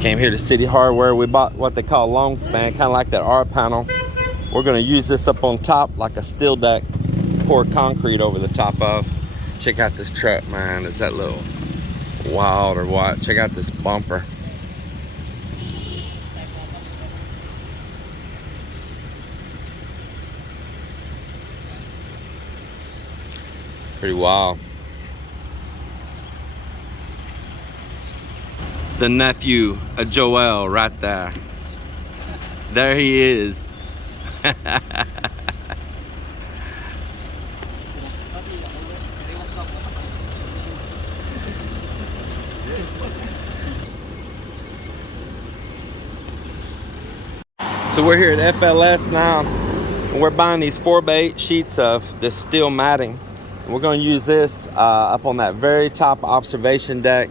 Came here to Citi Hardware. We bought what they call long span, kind of like that R panel. We're gonna use this up on top like a steel deck, pour concrete over the top of. Check out this truck, man. Is that little wild or what? Check out this bumper. Pretty wild. The nephew of Joel right there. There he is. So we're here at FLS now, and we're buying these 4x8 sheets of this steel matting. And we're going to use this up on that very top observation deck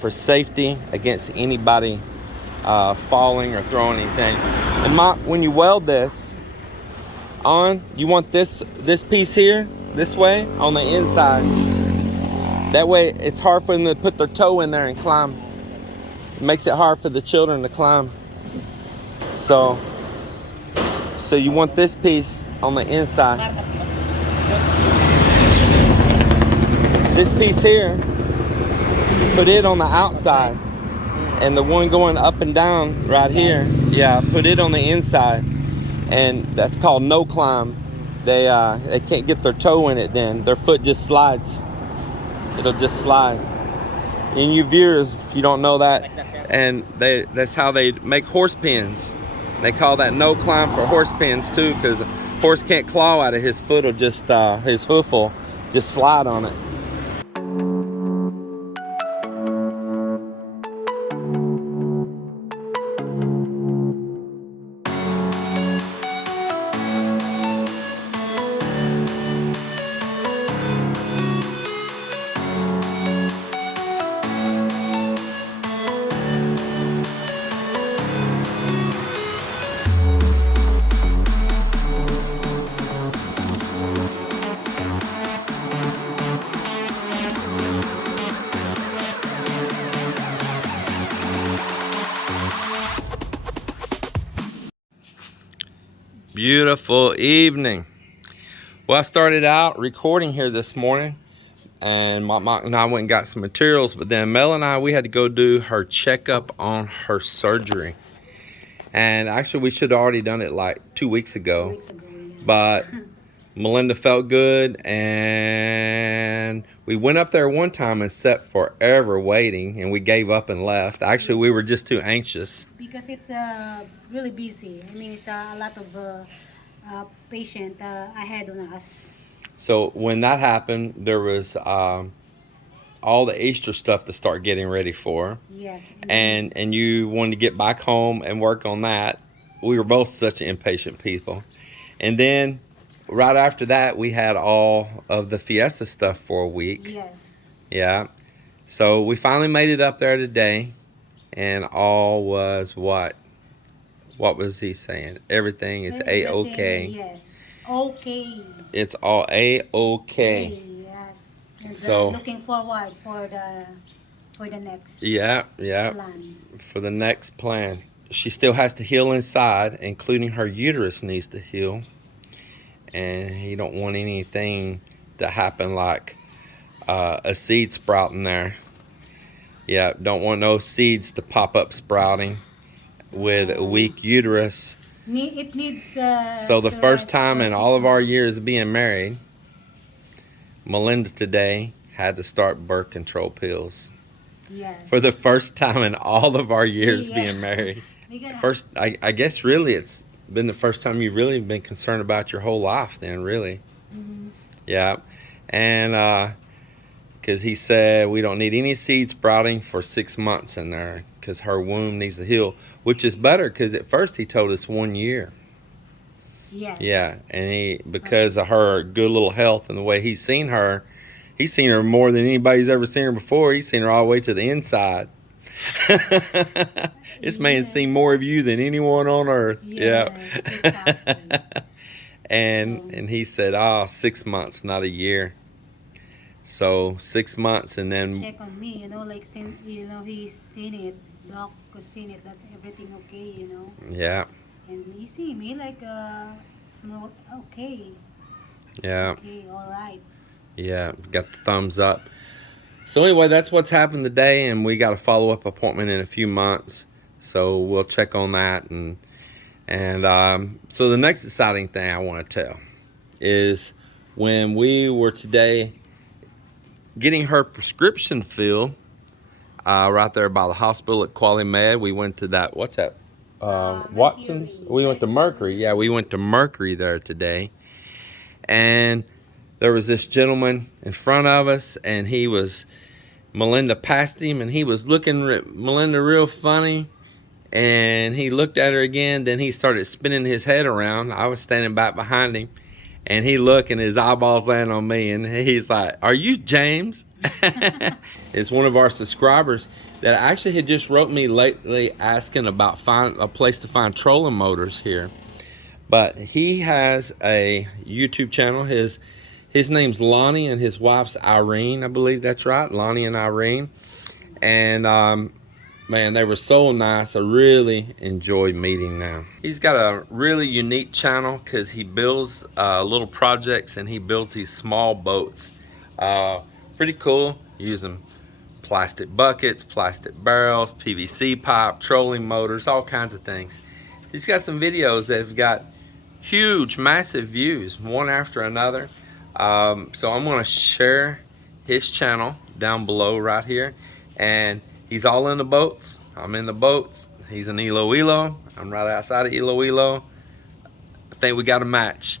for safety against anybody falling or throwing anything. And Mak, when you weld this on, you want this piece here, this way, on the inside. That way it's hard for them to put their toe in there and climb. It makes it hard for the children to climb. So you want this piece on the inside. This piece here, put it on the outside. And the one going up and down right here, yeah, put it on the inside. And that's called no climb. They can't get their toe in it then. Their foot just slides. It'll just slide. And you viewers, if you don't know that, and that's how they make horse pins. They call that no climb for horse pins too, because a horse can't claw out of his foot, or just his hoof will just slide on it. Beautiful evening. Well, I started out recording here this morning, and Mak Mak and I went and got some materials, but then Mel and I, we had to go do her checkup on her surgery. And actually we should have already done it like 2 weeks ago. 2 weeks ago, yeah. But Melinda felt good, and we went up there one time and sat forever waiting, and we gave up and left. Actually, we were just too anxious. Because it's really busy. I mean, it's a lot of patient ahead on us. So when that happened, there was all the Easter stuff to start getting ready for. Yes. And you wanted to get back home and work on that. We were both such impatient people. And then right after that, we had all of the Fiesta stuff for a week. Yes. Yeah. So we finally made it up there today, and all was what? What was he saying? Everything is A-OK. Yes. Okay. It's all A-OK. Yes. And so looking forward for the next plan. For the next plan. She still has to heal inside, including her uterus needs to heal. And you don't want anything to happen like a seed sprouting there. Yeah, don't want no seeds to pop up sprouting with a weak uterus. It needs so the first time in all of our years of being married, Melinda today had to start birth control pills. Yes. For the first time in all of our years being married. First, I guess really it's been the first time you've really been concerned about your whole life then, really. Mm-hmm. Yeah. And because he said we don't need any seed sprouting for 6 months in there, because her womb needs to heal, which is better, because at first he told us 1 year. Yes. Yeah, and because of her good little health and the way he's seen her more than anybody's ever seen her before. He's seen her all the way to the inside. This man's seen more of you than anyone on earth. Yes, yeah. Exactly. and he said, 6 months, not a year. So 6 months, and then check on me, like he's seen it doc could seen it that everything okay, you know. Yeah. And he see me like okay, Yeah. okay, all right. Yeah. Got the thumbs up. So anyway, that's what's happened today, and we got a follow-up appointment in a few months. So we'll check on that, and so the next exciting thing I want to tell is when we were today getting her prescription filled right there by the hospital at Quality Med. We went to that, what's that? Watson's? Mercury. We went to Mercury. Yeah, we went to Mercury there today. And there was this gentleman in front of us, and Melinda passed him, and he was looking at Melinda real funny. And he looked at her again, then he started spinning his head around. I was standing back behind him, and he looked, and his eyeballs landed on me, and he's like, "Are you James?" It's one of our subscribers that actually had just wrote me lately asking about a place to find trolling motors here. But he has a YouTube channel. His name's Lonnie, and his wife's Irene, I believe that's right, Lonnie and Irene. And man, they were so nice. I really enjoyed meeting them. He's got a really unique channel because he builds little projects, and he builds these small boats. Pretty cool, using plastic buckets, plastic barrels, PVC pipe, trolling motors, all kinds of things. He's got some videos that have got huge, massive views, one after another. So I'm gonna share his channel down below right here. And he's all in the boats. I'm in the boats. He's in Iloilo. I'm right outside of Iloilo. I think we got a match.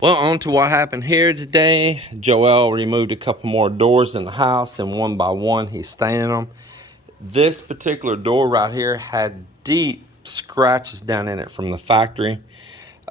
Well, on to what happened here today. Joel removed a couple more doors in the house, and one by one he's staining them. This particular door right here had deep scratches down in it from the factory.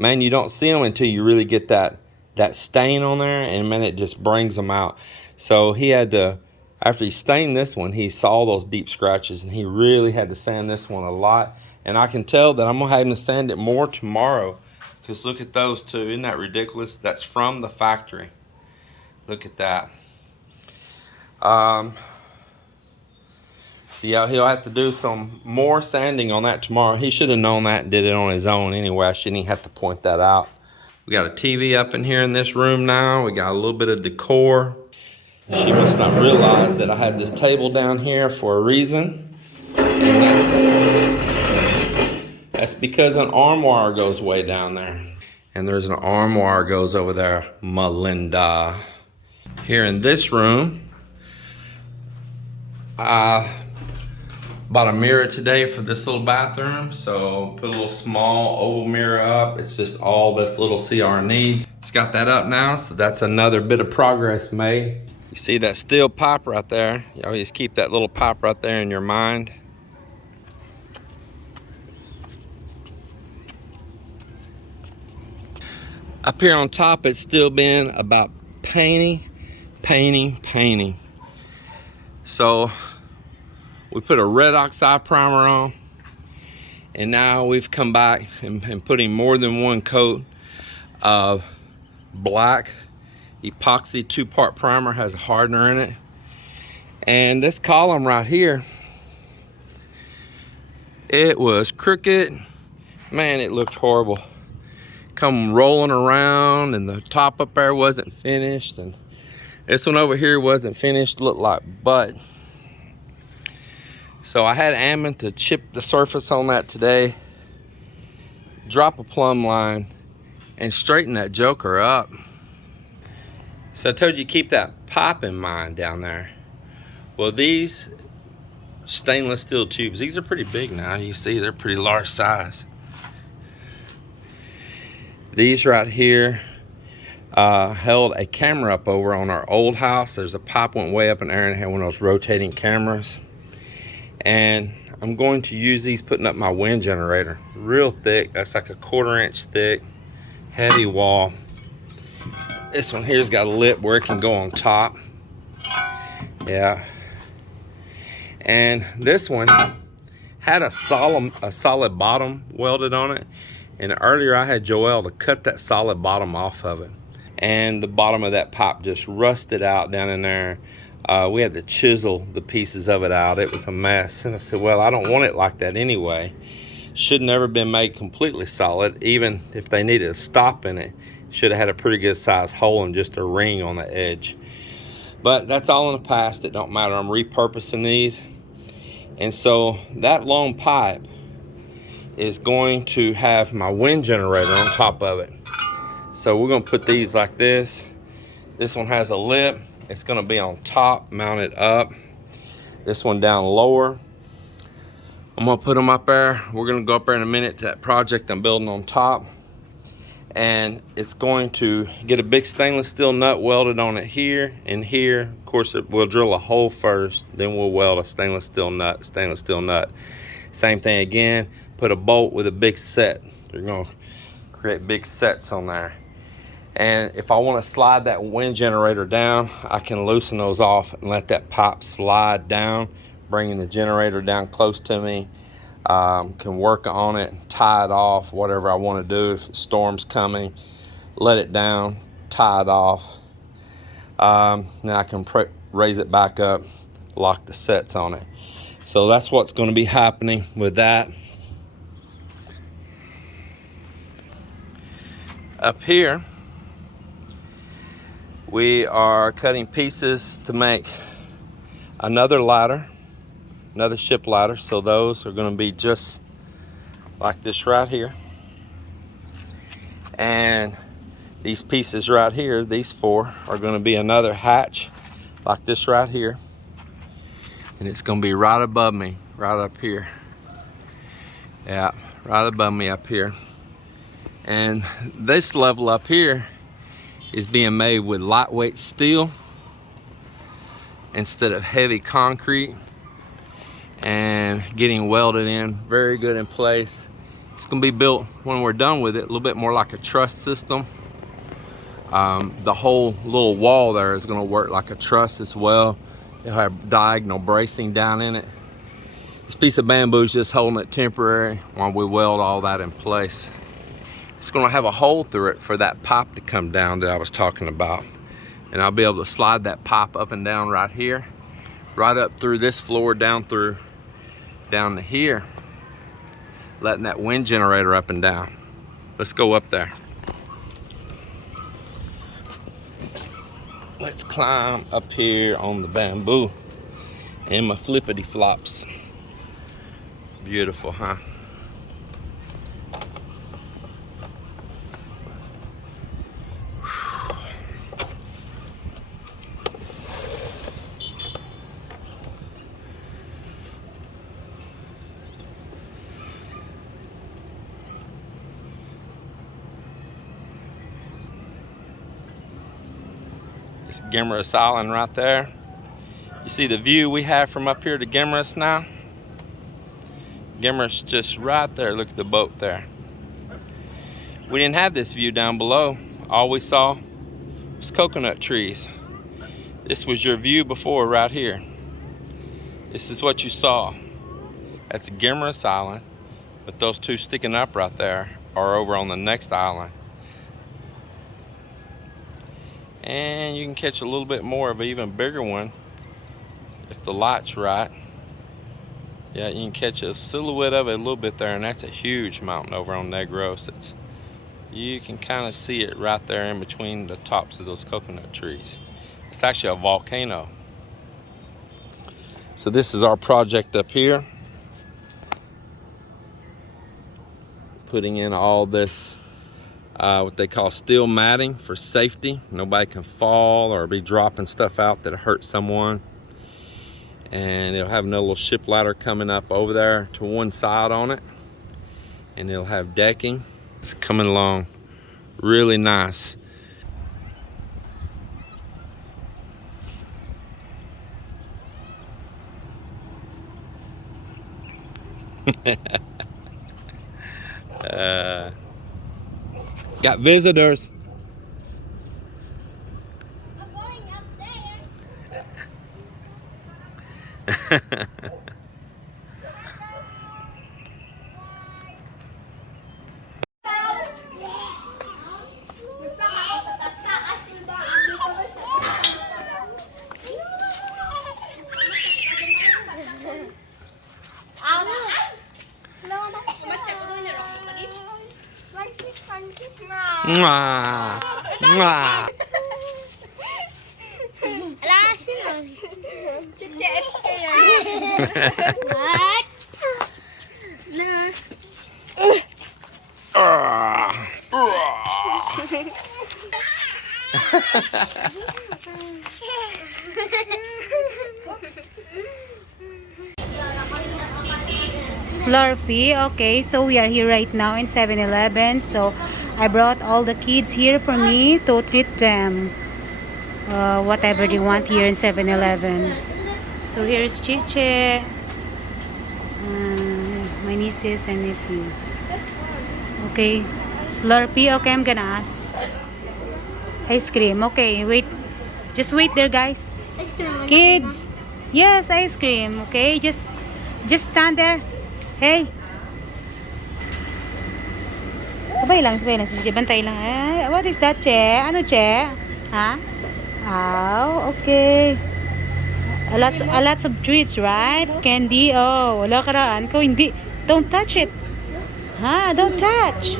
Man, you don't see them until you really get that stain on there, and man, it just brings them out. So he had to, after he stained this one, he saw those deep scratches, and he really had to sand this one a lot. And I can tell that I'm gonna have him to sand it more tomorrow, because look at those two. Isn't that ridiculous? That's from the factory. Look at that. So yeah, he'll have to do some more sanding on that tomorrow. He should have known that and did it on his own anyway. I shouldn't even have to point that out. We got a TV up in here in this room now. We got a little bit of decor. She must not realize that I had this table down here for a reason. And that's because an armoire goes way down there. And there's an armoire goes over there, Melinda. Here in this room, I bought a mirror today for this little bathroom. So put a little small oval mirror up. It's just all this little CR needs. It's got that up now, so that's another bit of progress made. You see that steel pipe right there? You always keep that little pipe right there in your mind. Up here on top, it's still been about painting. So we put a red oxide primer on, and now we've come back and putting more than one coat of black epoxy 2-part primer. Has a hardener in it. And this column right here, it was crooked. Man, it looked horrible. Come rolling around, and the top up there wasn't finished, and this one over here wasn't finished, looked like butt. So I had Ammon to chip the surface on that today, drop a plumb line, and straighten that joker up. So I told you keep that pipe in mind down there. Well, these stainless steel tubes, these are pretty big now. You see they're pretty large size. These right here held a camera up over on our old house. There's a pipe went way up in there and had one of those rotating cameras. And I'm going to use these putting up my wind generator. Real thick, that's like a 1/4 inch thick, heavy wall. This one here's got a lip where it can go on top. Yeah. And this one had a solid bottom welded on it. And earlier I had Joel to cut that solid bottom off of it. And the bottom of that pipe just rusted out down in there. We had to chisel the pieces of it out. It was a mess. And I said, well, I don't want it like that anyway. Should never been made completely solid. Even if they needed a stop in it, should have had a pretty good size hole and just a ring on the edge. But that's all in the past. It don't matter. I'm repurposing these. And so that long pipe is going to have my wind generator on top of it. So we're gonna put these like this. This one has a lip. It's gonna be on top, mounted up. This one down lower. I'm gonna put them up there. We're gonna go up there in a minute to that project I'm building on top. And it's going to get a big stainless steel nut welded on it here and here. Of course, we'll drill a hole first, then we'll weld a stainless steel nut. Same thing again, put a bolt with a big set. They're gonna create big sets on there. And if I want to slide that wind generator down, I can loosen those off and let that pipe slide down, bringing the generator down close to me. Can work on it, tie it off, whatever I want to do. If the storm's coming, let it down, tie it off. Then I can raise it back up, lock the sets on it. So that's what's going to be happening with that. Up here, we are cutting pieces to make another ladder, another ship ladder. So those are going to be just like this right here. And these pieces right here, these four, are going to be another hatch like this right here. And it's going to be right above me, right up here. Yeah, right above me up here. And this level up here is being made with lightweight steel instead of heavy concrete, and getting welded in very good in place. It's gonna be built, when we're done with it, a little bit more like a truss system. The whole little wall there is gonna work like a truss as well. It'll have diagonal bracing down in it. This piece of bamboo is just holding it temporary while we weld all that in place. It's gonna have a hole through it for that pipe to come down that I was talking about. And I'll be able to slide that pipe up and down right here, right up through this floor, down to here, letting that wind generator up and down. Let's go up there. Let's climb up here on the bamboo and my flippity flops. Beautiful, huh? It's Gimmerus Island right there. You see the view we have from up here to Gimmerus now? Gimmerus just right there. Look at the boat there. We didn't have this view down below. All we saw was coconut trees. This was your view before right here. This is what you saw. That's Gimmerus Island, but those two sticking up right there are over on the next island. And you can catch a little bit more of an even bigger one if the light's right. Yeah, you can catch a silhouette of it a little bit there, and that's a huge mountain over on Negros. You can kind of see it right there in between the tops of those coconut trees. It's actually a volcano. So this is our project up here. Putting in all this what they call steel matting for safety. Nobody can fall or be dropping stuff out that'll hurt someone. And it'll have another little ship ladder coming up over there to one side on it. And it'll have decking. It's coming along really nice. Got visitors. I'm going up there. Mwah. Mwah. Last one. What? Slurpee. Okay, so we are here right now in 7-Eleven. So I brought all the kids here for me to treat them whatever they want here in 7-Eleven. So here's Chiche, my nieces and nephew. Okay, Slurpee. Okay, I'm gonna ask. Ice cream. Okay, wait. Just wait there, guys. Ice cream. Kids. Yes, ice cream. Okay, just stand there. Hey. Sabay lang. Sige, bantay lang. Eh, what is that, Che? Ano, Che? Ha? Oh, okay. A lots of treats, right? Candy. Oh, wala karaan ko. Hindi. Don't touch it. Ha? Don't touch.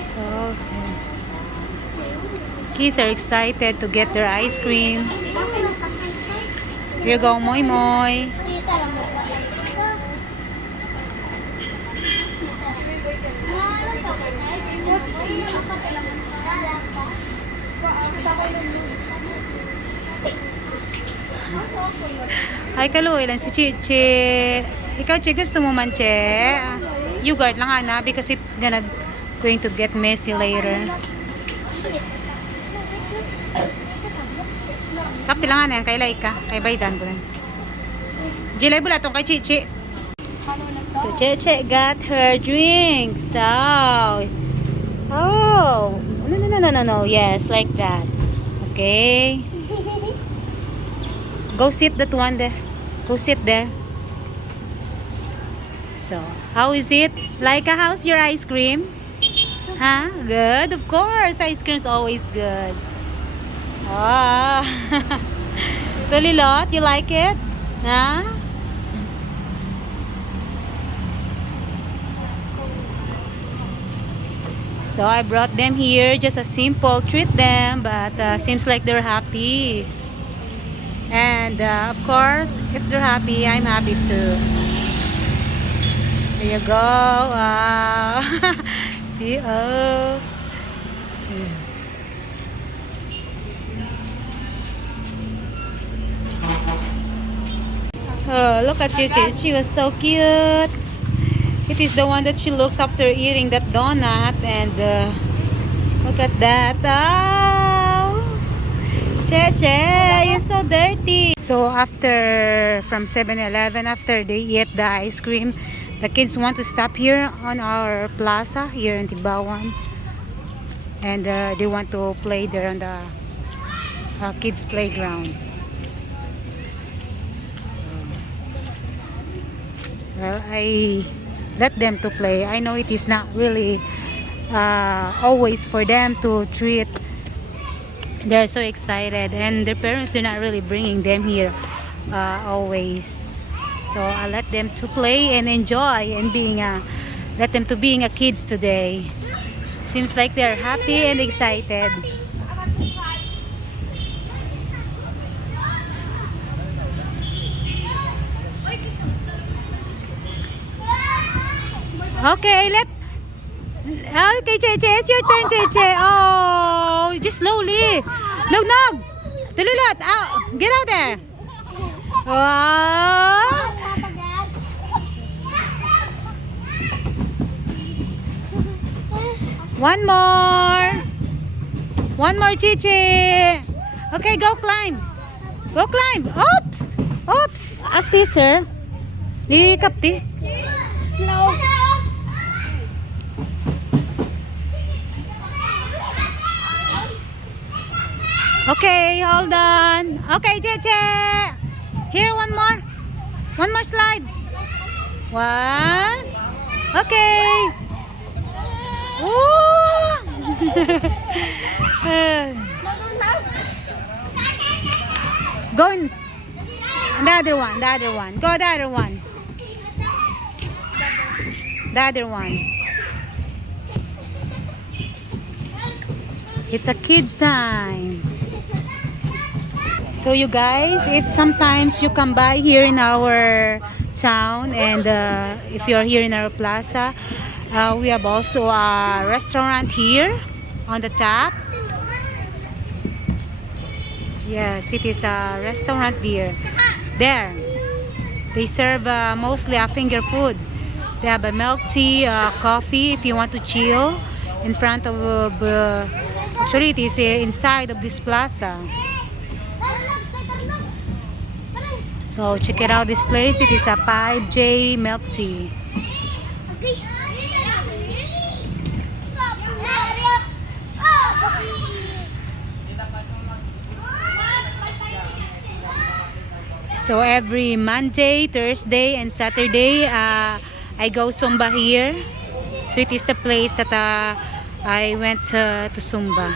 So, kids are excited to get their ice cream. Here you go, Moy Moy. Hi, kaluoy lang si Chichi. Ikaw, Chi, gusto mo man, Che? You guard lang, Ana, because it's going to get messy later. Kapti lang, Ana, kay Laika. Kay Baydan ko lang. Jilay bula itong kay Chichi. So, Chichi got her drink. So, oh, no. Yes, like that. Okay. Go sit that one there. Go sit there. So, how is it? Laika, how's your ice cream? Huh? Good? Of course. Ice cream's always good. Ah. Tulilot, you like it? Huh? So I brought them here, just a simple treat them, but seems like they're happy. And of course, if they're happy, I'm happy too. There you go. Wow. See, oh. Oh, look at Chichi. She was so cute. It is the one that she looks after eating that donut. And look at that. Oh, Cheche, you're so dirty. So after, from 7-Eleven, after they eat the ice cream, the kids want to stop here on our plaza here in Tibawan. And they want to play there on the kids playground. Well, I let them to play. I know it is not really always for them to treat. They're so excited, and their parents, they're not really bringing them here always. So I let them to play and enjoy and let them to being a kids today. Seems like they're happy and excited. Okay, okay, Cheche, it's your turn, Cheche. Oh, just slowly. Nog. Tulilot, out. Get out there. Oh. One more, Cheche. Okay, go climb. Oops. A scissor. Ikapti. No. Okay, hold on. Okay, Cheche. Here, one more slide. One. Okay. Woo! Go in. The other one. Go the other one. The other one. It's a kids time. So you guys, if sometimes you come by here in our town and if you're here in our plaza, we have also a restaurant here on the top. Yes, it is a restaurant here. There, they serve mostly a finger food. They have a milk tea, coffee if you want to chill in front of actually it is inside of this plaza. So check it out, this place. It is a 5J milk tea. So every Monday, Thursday, and Saturday, I go Zumba here. So it is the place that I went to Zumba.